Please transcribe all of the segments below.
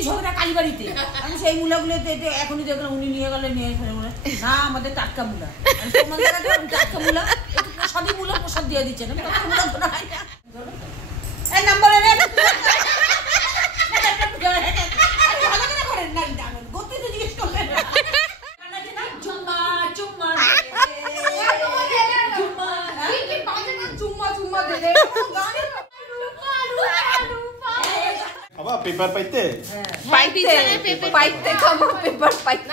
কি ঝগড়া কালীবাড়িতে? আমি সেই মূলাগুলো এখনই দেখলাম উনি নিয়ে গেলে নিয়ে ফেলে বলে না আমাদের টাটকা মূলা। তোমাদের টাটকা মূলা প্রসাদী মূলা প্রসাদ দিয়ে দিচ্ছে না মূলা তো নাই না। এই নাম্বার এনে ভালো করে করেন না জানেন গতি তো জিজ্ঞেস করলেন না। চুম্মা চুম্মা চুম্মা কি বাজে না চুম্মা চুম্মা দে দে গানে apa paper paite paite kamu paper paite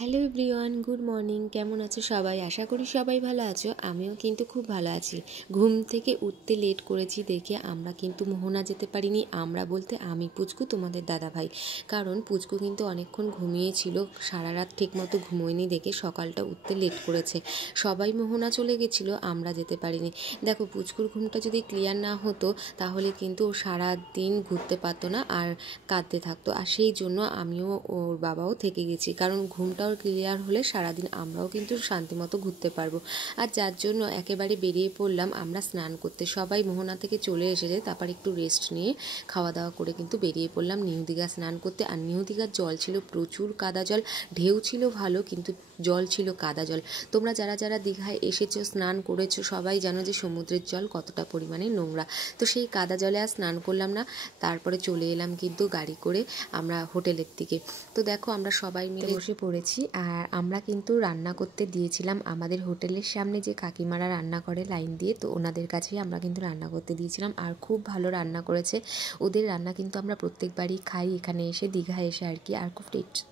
hello everyone, good morning. কেমন আছো সবাই? আশা করি সবাই ভালো আছো। আমিও কিন্তু খুব ভালো আছি। ঘুম থেকে উঠতে লেট করেছি দেখে আমরা কিন্তু মোহনা যেতে পারিনি। আমরা বলতে আমি, পুচকু, তোমাদের দাদা ভাই। কারণ পুচকু কিন্তু অনেকক্ষণ ঘুমিয়েছিল, সারা রাত ঠিকমতো ঘুমোয়নি দেখে সকালটা উঠতে লেট করেছে। সবাই মোহনা চলে গেছিলো, আমরা যেতে পারিনি। দেখো, পুচকুর ঘুমটা যদি ক্লিয়ার না হতো তাহলে কিন্তু ও সারা দিন ঘুরতে পারতো না আর কাঁদতে থাকতো। আর সেই জন্য আমিও ওর বাবাও থেকে গেছি, কারণ ঘুমটাও ক্লিয়ার হলে সারাদিন আমরাও কিন্তু শান্তিমতো ঘুরতে পারবো। আর যার জন্য একেবারে বেরিয়ে পড়লাম আমরা স্নান করতে। সবাই মোহনা থেকে চলে এসেছে, তারপর একটু রেস্ট নিয়ে খাওয়া দাওয়া করে কিন্তু বেরিয়ে পড়লাম নিউ দীঘা স্নান করতে। আর নিউ দীঘার জল ছিল প্রচুর কাদা জল, ঢেউ ছিল ভালো কিন্তু জল ছিল কাদা জল। তোমরা যারা যারা দীঘায় এসেছো, স্নান করেছো, সবাই জানো যে সমুদ্রের জল কতটা পরিমাণে নোংরা। তো সেই কাদা জলে আর স্নান করলাম না, তারপরে চলে এলাম কিন্তু গাড়ি করে আমরা হোটেলের দিকে। তো দেখো আমরা সবাই মিলে বসে পড়েছি। আর আমরা কিন্তু রান্না করতে দিয়েছিলাম আমাদের হোটেলের সামনে যে কাকিমারা রান্না করে লাইন দিয়ে, তো ওনাদের কাছেই আমরা কিন্তু রান্না করতে দিয়েছিলাম। আর খুব ভালো রান্না করেছে। ওদের রান্না কিন্তু আমরা প্রত্যেকবারই খাই এখানে এসে, দীঘায় এসে আর কি। আর খুব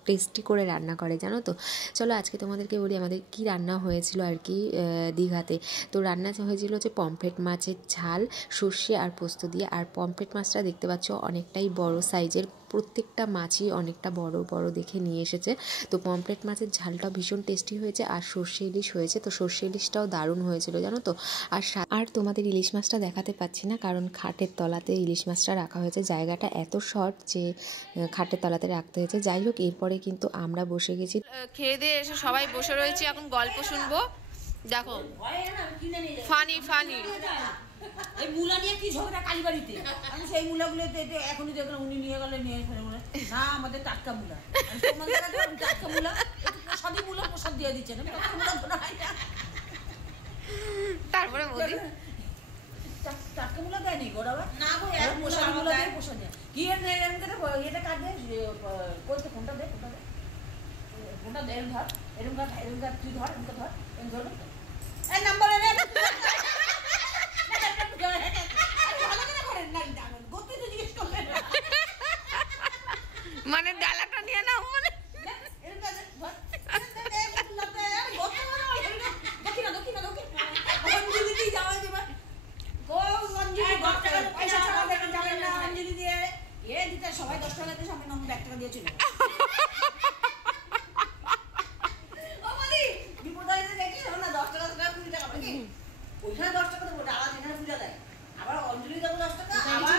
টেস্টি করে রান্না করে, জানো তো। চলো আজকে তোমাদেরকে বলি আমাদের কি রান্না হয়েছিল আর কি দীঘাতে। তো রান্না হয়েছিল যে পমফ্রেট মাছের ঝাল, সর্ষে আর পোস্ত দিয়ে। আর পমফ্রেট মাছটা দেখতে পাচ্ছ অনেকটাই বড় সাইজের, প্রত্যেকটা মাছই অনেকটা বড় বড় দেখে নিয়ে এসেছে। তো পমফ্রেট মাছের ঝালটাও ভীষণ টেস্টি হয়েছে। আর সর্ষে ইলিশ হয়েছে, তো সর্ষে ইলিশটাও দারুণ হয়েছিল, জানো তো। আর তোমাদের ইলিশ মাছটা দেখাতে পাচ্ছি না, কারণ খাটের তলাতে ইলিশ মাছটা রাখা হয়েছে। জায়গাটা এত শর্ট যে খাটের তলাতে রাখতে হয়েছে। যাই হোক, এরপরে কিন্তু আমরা বসে গেছি, খেয়ে দিয়ে এসে সবাই বসে রয়েছি, এখন গল্প শুনবো। দেখো ফানি ফানি এই মূলা নিয়ে কি ঝগড়া কালীবাড়িতে? আমি সেই মূলাগুলো এখনই দেখলাম উনি নিয়ে গেলে নিয়ে ফেলে বলে না আমাদের টাটকা মূলা। তোমাদের টাটকা মূলা প্রসাদী মূলা প্রসাদ দিয়ে দিচ্ছে না মূলা তো নাই না। তারপরে বলি টাটকা মূলা দেয়নি গোড়াবা না গো, প্রসাদ মূলা দিয়ে প্রসাদ দেয় কি এটা কাট দে কইতে ফোনটা দে ফোনটা দে এরকম ধর তুই ধর এরকম ধর ধর এই নাম্বার এনে মানে ডালাটা নিয়ে নাও, মানে সবাই 10 টাকা দিয়ে সামনে নম্বর 1 টাকা দিয়েছিল। ওইখানে 10 টাকা দেবো, ডালা যেখানে পূজা দেয়। আবার অঞ্জলি দেবো 10 টাকা, আবার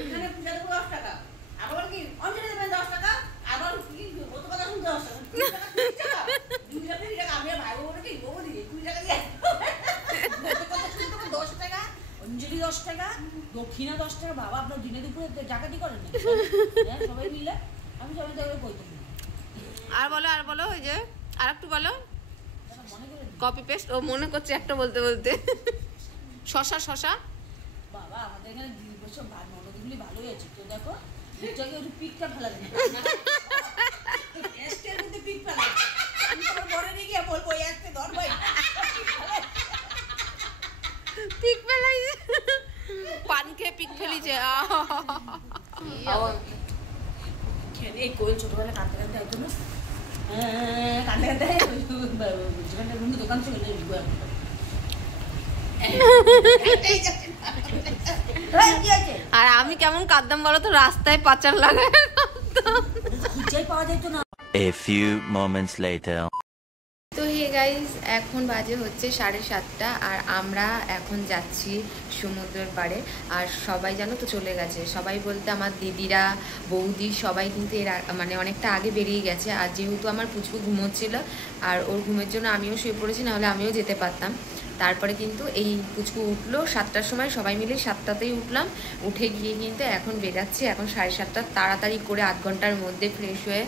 এখানে পূজা দেবো 10 টাকা, আবার কি অঞ্জলি দেবেন 10 টাকা, আবার কি কত কথা শুনতে 10 টাকা 2 টাকা আমি ভাই বোন কি বউ দিই 2 টাকা দিয়ে কথা শুনতে 10 টাকা, অঞ্জলি 10 টাকা, দক্ষিণা 10 টাকা। বাবা আপনার দিনে দুপুরে ডাকাতি করেন না সবাই মিলে? আমি সবাই দেখে কইতাম। আর বলো ওই যে আর একটু বলো, কপি পেস্ট। ও মনে করছে একটা বলতে বলতে শশা বাবা আমাদের এখানে 2 বছর ননদগুলি ভালোই আছে। তো দেখো জায়গায় একটু পিকটা ফেলা দেন, এস্টের মধ্যে পিক ফেলা। আমি তোমার ঘরে নিয়ে গিয়ে বলবো এস্টে ধর ভাই পিক ফেলাই, পান খেয়ে পিক ফেলিছে। এই কোয়েল ছোটবেলা কাঁদতে কাঁদতে একদম কাঁদতে কাঁদতে দোকান চলে আর আমি কেমন কাঁদতাম বলো তো, রাস্তায় পাচার লাগায় খুঁজেই পাওয়া যেত না। A few moments later. তো হে গাইজ এখন বাজে হচ্ছে 7:30 আর আমরা এখন যাচ্ছি সমুদ্রের পাড়ে। আর সবাই জানো তো চলে গেছে, সবাই বলতে আমার দিদিরা বৌদি সবাই কিন্তু মানে অনেকটা আগে বেরিয়ে গেছে। আর যেহেতু আমার পুচকু ঘুমোচ্ছিল আর ওর ঘুমের জন্য আমিও শুয়ে পড়েছি, নাহলে আমিও যেতে পারতাম। তারপরে কিন্তু এই পুচকু উঠলো 7টার সময়, সবাই মিলে 7টাতেই উঠলাম। উঠে গিয়ে কিন্তু এখন বেরাচ্ছি, এখন 7:30। তাড়াতাড়ি করে 8 ঘন্টার মধ্যে ফ্রেশ হয়ে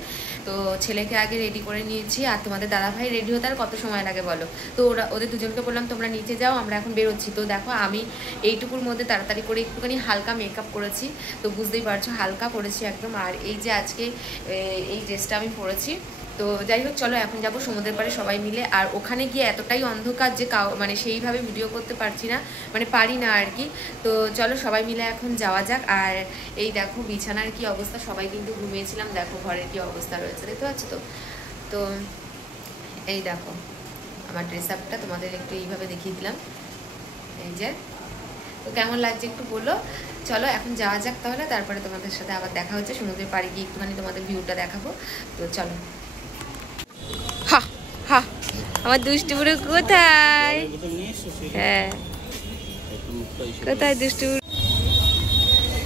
তো ছেলেকে আগে রেডি করে নিয়েছি। আর তোমাদের দাদাভাই রেডি হতে আর কত সময় লাগে বলো? তো ওদের দুজনকে বললাম তোমরা নিচে যাও, আমরা এখন বেরোচ্ছি। তো দেখো আমি এইটুকুর মধ্যে তাড়াতাড়ি করে একটুখানি হালকা মেকআপ করেছি, তো বুঝতেই পারছো হালকা করেছি একদম। আর এই যে আজকে এই ড্রেসটা আমি পরেছি। তো যাই হোক চলো এখন যাবো সমুদ্রের পাড়ে সবাই মিলে। আর ওখানে গিয়ে এতটাই অন্ধকার যে মানে সেইভাবে ভিডিও করতে পারছি না, মানে পারি না আর কি। তো চলো সবাই মিলে এখন যাওয়া যাক। আর এই দেখো বিছানার কি অবস্থা, সবাই কিন্তু ঘুমিয়েছিলাম, দেখো ঘরের কি অবস্থা রয়েছে, দেখতে পাচ্ছ তো। তো এই দেখো আমার ড্রেস আপটা তোমাদের একটু এইভাবে দেখিয়ে দিলাম, এই যে। তো কেমন লাগছে একটু বলো। চলো এখন যাওয়া যাক তাহলে, তারপরে তোমাদের সাথে আবার দেখা হচ্ছে সমুদ্রের পাড়ে গিয়ে একটুখানি তোমাদের ভিউটা দেখাবো। তো চলো। হা হা আমার দুষ্টু বুড়ো কোথায়? হ্যাঁ কোথায় দুষ্টু?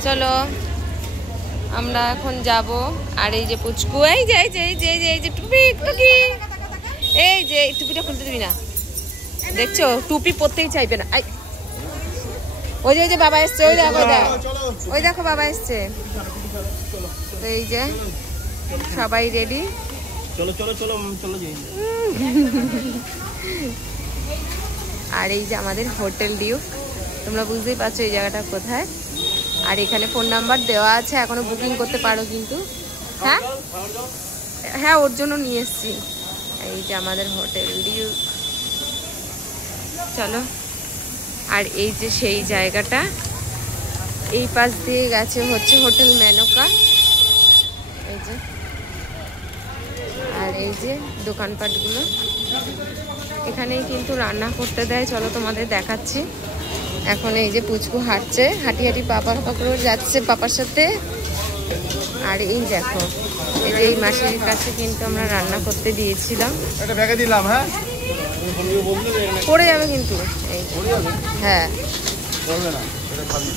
চলো আমরা এখন যাব। আর এই যে পুচকু, এই যে এই যে এই যে এই যে টুপি টুকি, এই যে টুপিটা খুলতে দিবি না, দেখছো টুপি পরতেই চাইবে না। ওই যে ওই যে বাবা এসছে, ওই দেখো ওই দেখো বাবা এসছে। তো এই যে সবাই রেডি, চলো চলো চলো চলো যাই। আর এই যে আমাদের হোটেল ডিউক, তোমরা বুঝতেই পারছো এই জায়গাটা কোথায়। আর এখানে ফোন নাম্বার দেওয়া আছে, এখনো বুকিং করতে পারো কিন্তু। হ্যাঁ হ্যাঁ ওর জন্য নিয়ে এসছি। এই যে আমাদের হোটেল ডিউক, চলো। আর এই যে সেই জায়গাটা, এই পাশ দিয়ে গেছে হচ্ছে হোটেল মেনকা, এই যে। আর এই যে দোকানপাটগুলো, এখানেই কিন্তু রান্না করতে দেয়। চলো তোমাদের দেখাচ্ছি। এখন এই যে পুচকু হাঁটছে, হাঁটি হাঁটি পাপার পাপড় যাচ্ছে পাপার সাথে। আর এই দেখো এই যে এই মাসির কাছে কিন্তু আমরা রান্না করতে দিয়েছিলাম। এটা ব্যাগে দিলাম। হ্যাঁ পড়ে যাবে কিন্তু, এই হ্যাঁ বলবে না এটা খাবি।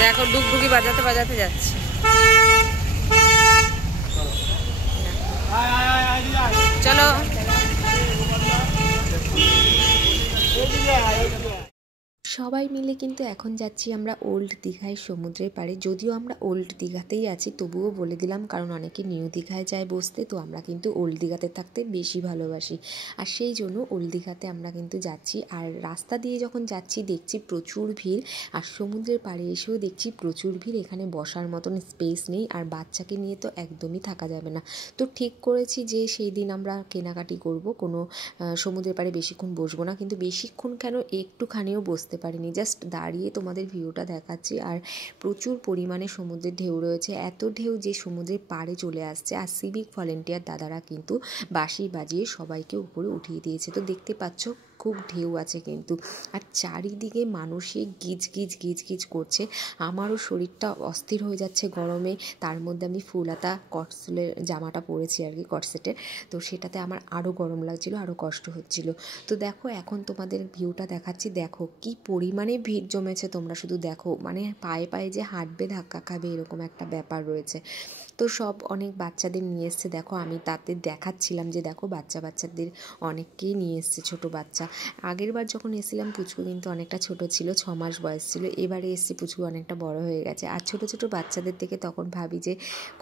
দেখো ডুগডুগি বাজাতে বাজাতে যাচ্ছে। চলো সবাই মিলে কিন্তু এখন যাচ্ছি আমরা ওল্ড দীঘায় সমুদ্রের পাড়ে। যদিও আমরা ওল্ড দীঘাতেই আছি, তবুও বলে দিলাম কারণ অনেকে নিউ দীঘায় যায় বসতে, তো আমরা কিন্তু ওল্ড দীঘাতে থাকতে বেশি ভালোবাসি। আর সেই জন্য ওল্ড দীঘাতে আমরা কিন্তু যাচ্ছি। আর রাস্তা দিয়ে যখন যাচ্ছি দেখছি প্রচুর ভিড়, আর সমুদ্রের পাড়ে এসেও দেখছি প্রচুর ভিড়। এখানে বসার মতন স্পেস নেই, আর বাচ্চাকে নিয়ে তো একদমই থাকা যাবে না। তো ঠিক করেছি যে সেই দিন আমরা কেনাকাটি করব, কোনো সমুদ্রের পাড়ে বেশিক্ষণ বসবো না। কিন্তু বেশিক্ষণ কেন, একটুখানিও বসতে পারিনি, জাস্ট দাঁড়িয়ে তোমাদের ভিউটা দেখাচ্ছি। আর প্রচুর পরিমাণে সমুদ্রের ঢেউ রয়েছে, এত ঢেউ যে সমুদ্রের পাড়ে চলে আসছে। আর সিভিক ভলেন্টিয়ার দাদারা কিন্তু বাঁশি বাজিয়ে সবাইকে উপরে উঠিয়ে দিয়েছে। তো দেখতে পাচ্ছ খুব ঢেউ আছে কিন্তু, আর চারিদিকে মানুষে গিজ গিজ গিজ গিজ করছে। আমারও শরীরটা অস্থির হয়ে যাচ্ছে গরমে। তার মধ্যে আমি ফুলাতা কটসেলের জামাটা পরেছি আর কি, কটসেটের, তো সেটাতে আমার আরও গরম লাগছিল, আরও কষ্ট হচ্ছিল। তো দেখো এখন তোমাদের ভিউটা দেখাচ্ছি, দেখো কি পরিমাণে ভিড় জমেছে, তোমরা শুধু দেখো, মানে পায়ে পায়ে যে হাঁটবে ধাক্কা খাবে এরকম একটা ব্যাপার রয়েছে। তো সব অনেক বাচ্চাদের নিয়ে এসছে, দেখো আমি তাতে দেখাচ্ছিলাম যে দেখো বাচ্চাদের অনেককেই নিয়ে এসছে, ছোট বাচ্চা। আগের বার যখন এসেছিলাম পুচকু কিন্তু অনেকটা ছোট ছিল, 6 মাস বয়স ছিল। এবারে এসেছি পুচকু অনেকটা বড় হয়ে গেছে। আর ছোট ছোট বাচ্চাদের থেকে তখন ভাবি যে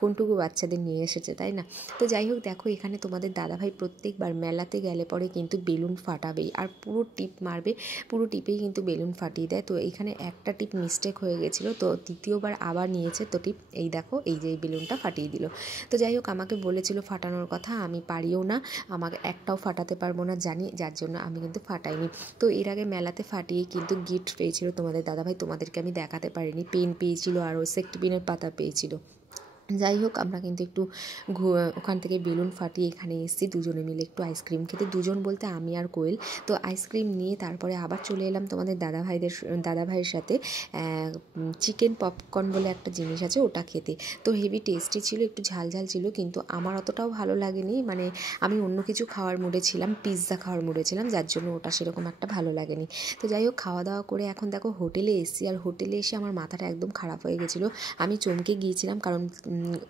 কোনটুকু বাচ্চাদের নিয়ে এসেছে, তাই না? তো যাই হোক দেখো এখানে তোমাদের দাদাভাই প্রত্যেকবার মেলাতে গেলে পরে কিন্তু বেলুন ফাটাবেই, আর পুরো টিপ মারবে, পুরো টিপেই কিন্তু বেলুন ফাটিয়ে দেয়। তো এখানে একটা টিপ মিস্টেক হয়ে গেছিলো, তো দ্বিতীয়বার আবার নিয়েছে, তো টিপ এই দেখো এই যে এই বেলুনটা ফাটিয়ে দিল। তো যাই হোক আমাকে বলেছিল ফাটানোর কথা, আমি পারিও না, আমাকে একটাও ফাটাতে পারবো না জানি, যার জন্য আমি কিন্তু ফাটাইনি। তো এর আগে মেলাতে ফাটিয়ে কিন্তু গিফট পেয়েছিল তোমাদের দাদাভাই, তোমাদেরকে আমি দেখাতে পারিনি। পেন পেয়েছিল আর সেক্ট পেনের পাতা পেয়েছিল। যাই হোক আমরা কিন্তু একটু ওখান থেকে বেলুন ফাটিয়ে এখানে এসেছি দুজনে মিলে একটু আইসক্রিম খেতে, দুজন বলতে আমি আর কোয়েল। তো আইসক্রিম নিয়ে তারপরে আবার চলে এলাম তোমাদের দাদাভাইয়ের সাথে চিকেন পপকর্ন বলে একটা জিনিস আছে ওটা খেতে। তো হেভি টেস্টি ছিল, একটু ঝাল ঝাল ছিল, কিন্তু আমার অতটাও ভালো লাগেনি, মানে আমি অন্য কিছু খাওয়ার মুডে ছিলাম, পিৎজা খাওয়ার মুডে ছিলাম, যার জন্য ওটা সেরকম একটা ভালো লাগেনি। তো যাই হোক খাওয়া দাওয়া করে এখন দেখো হোটেলে এসেছি, আর হোটেলে এসে আমার মাথাটা একদম খারাপ হয়ে গেছিলো, আমি চমকে গিয়েছিলাম, কারণ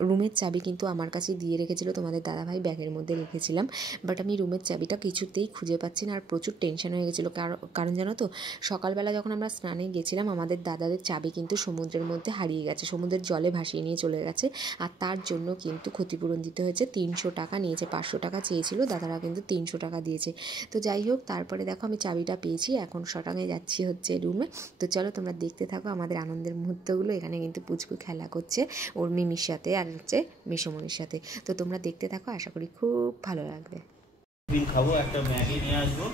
রুমের চাবি কিন্তু আমার কাছে দিয়ে রেখেছিল তোমাদের দাদাভাই, ব্যাগের মধ্যে রেখেছিলাম, বাট আমি রুমের চাবিটা কিছুতেই খুঁজে পাচ্ছি না, আর প্রচুর টেনশন হয়ে গেছিলো। কারণ জানো তো সকালবেলা যখন আমরা স্নানে গেছিলাম আমাদের দাদাদের চাবি কিন্তু সমুদ্রের মধ্যে হারিয়ে গেছে, সমুদ্রের জলে ভাসিয়ে নিয়ে চলে গেছে, আর তার জন্য কিন্তু ক্ষতিপূরণ দিতে হয়েছে, 300 টাকা নিয়েছে, 500 টাকা চেয়েছিল, দাদারা কিন্তু 300 টাকা দিয়েছে। তো যাই হোক তারপরে দেখো আমি চাবিটা পেয়েছি, এখন শটাঙে যাচ্ছি হচ্ছে রুমে। তো চলো তোমরা দেখতে থাকো আমাদের আনন্দের মুহূর্তগুলো। এখানে কিন্তু পুচকু খেলা করছে ওর মিমির সাথে আর হচ্ছে মিশমনির সাথে, তো তোমরা দেখতে থাকো, আশা করি খুব ভালো লাগবে। খাবো, একটা ম্যাগি নিয়ে আসবো,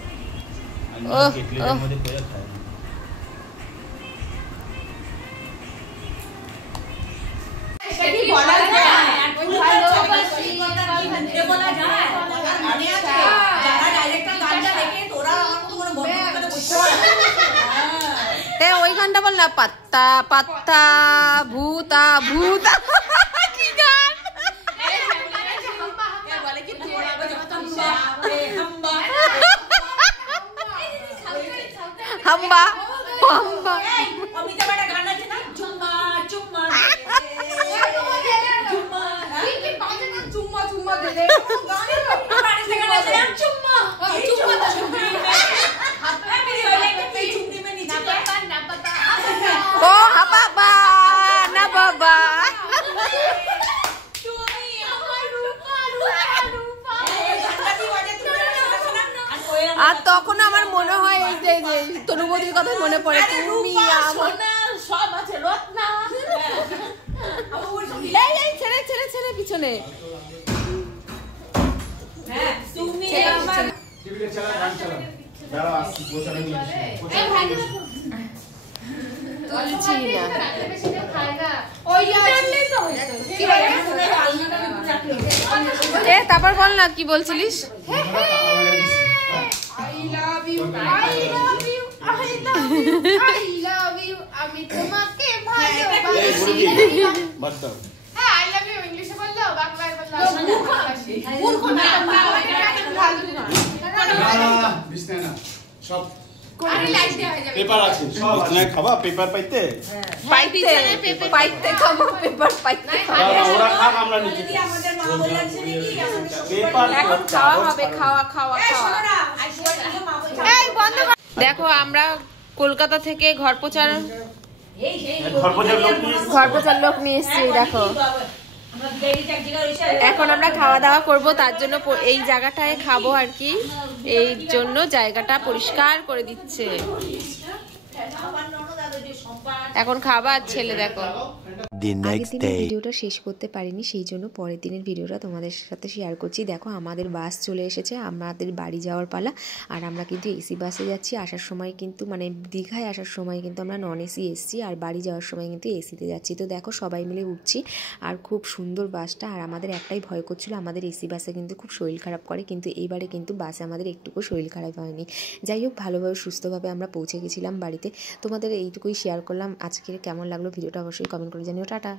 ওহ মধ্যে করে খাবো। ওই গানটা বল না, পাত্তা পাত্তা ভূতা ভূতা, কি গান? হাম্বা হাম্বা ও বাবা না বাবা, আর তখন আমার মনে হয় এই যে তনুবদির কথা মনে পড়ে, তুমি আমার সব আছে রত্না ছেড়ে ছেড়ে ছেড়ে পিছনে তুমি আমার তুলছি না। তারপর বল না কি বলছিলিস? আমি তোমাকে ভালোবাসি। হ্যাঁ আই লাভ ইউ ইংলিশে বললো, বাংলায় বললো সব আরে লাইট দেওয়া হয়ে যাবে। পেপার আছে সব আছে, খাবা পেপার পাইতে পাইতে খাবো, পেপার পাইতে ওরা খাক, আমরা নিচে আমাদের মা বলেছে নাকি পেপার এখন খাওয়া হবে, খাওয়া খাওয়া খাওয়া। এই বন্ধ কর। দেখো আমরা কলকাতা থেকে ঘর পোছার লোক নিয়ে এসেছি, দেখো এখন আমরা খাওয়া দাওয়া করব, তার জন্য এই জায়গাটায় খাবো আর কি, এই জন্য জায়গাটা পরিষ্কার করে দিচ্ছে। এখন খাবার ছেলে দেখো। আগের দিনের ভিডিওটা শেষ করতে পারিনি, সেই জন্য পরের দিনের ভিডিওটা তোমাদের সাথে শেয়ার করছি। দেখো আমাদের বাস চলে এসেছে, আমাদের বাড়ি যাওয়ার পালা, আর আমরা কিন্তু এসি বাসে যাচ্ছি। আসার সময় কিন্তু মানে দীঘায় আসার সময় কিন্তু আমরা নন এসি এসছি, আর বাড়ি যাওয়ার সময় কিন্তু এসিতে যাচ্ছি। তো দেখো সবাই মিলে উঠছি, আর খুব সুন্দর বাসটা, আর আমাদের একটাই ভয় করছিল, আমাদের এসি বাসে কিন্তু খুব শরীর খারাপ করে, কিন্তু এইবারে কিন্তু বাসে আমাদের একটুকু শরীর খারাপ হয়নি। যাই হোক ভালোভাবে সুস্থভাবে আমরা পৌঁছে গেছিলাম বাড়িতে। তোমাদের এইটুকুই শেয়ার করলাম। আজকে কেমন লাগলো ভিডিওটা অবশ্যই কমেন্ট করে জানিও। টাটা।